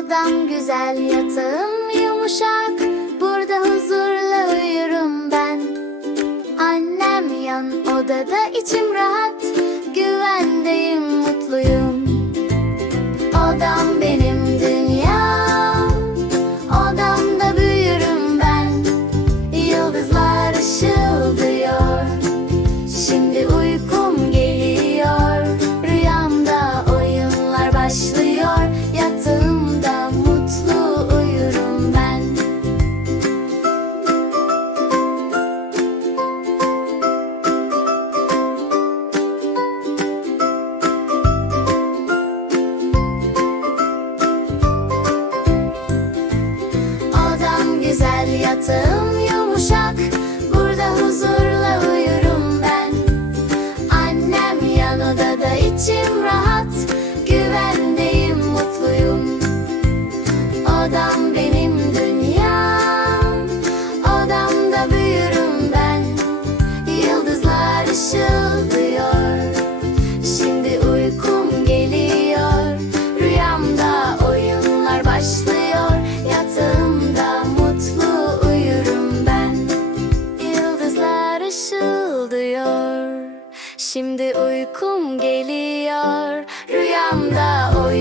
Odam güzel, yatağım yumuşak. Burada huzurla uyurum ben. Annem yan odada, içim rahat. Güvendeyim, yatağım yumuşak Burada huzurla uyurum ben. Annem yan odada içim rahat Güvendeyim mutluyum. Odam Şimdi uykum geliyor. Rüyamda oyun